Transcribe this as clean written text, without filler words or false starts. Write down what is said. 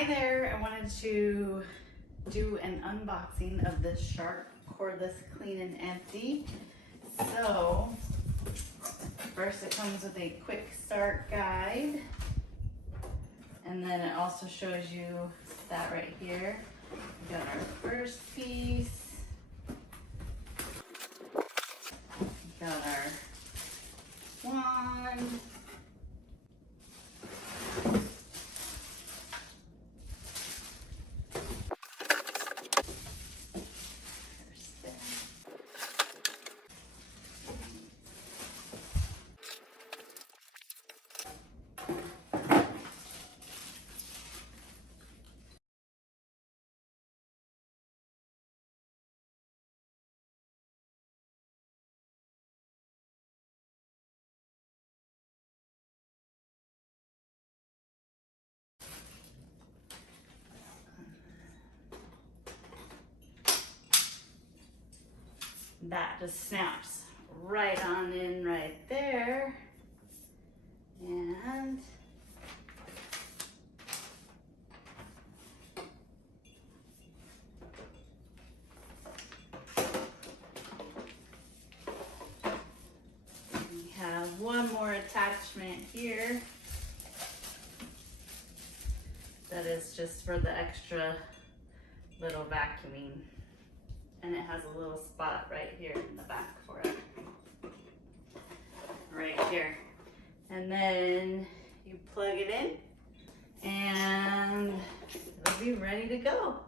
Hi there, I wanted to do an unboxing of this Shark Cordless Clean and Empty. So, first it comes with a quick start guide, and then it also shows you that right here. We got our first piece, we got our wand, that just snaps right on in right there. And we have one more attachment here that is just for the extra little vacuuming. And it has a little spot right here in the back for it. Right here. And then you plug it in and it'll be ready to go.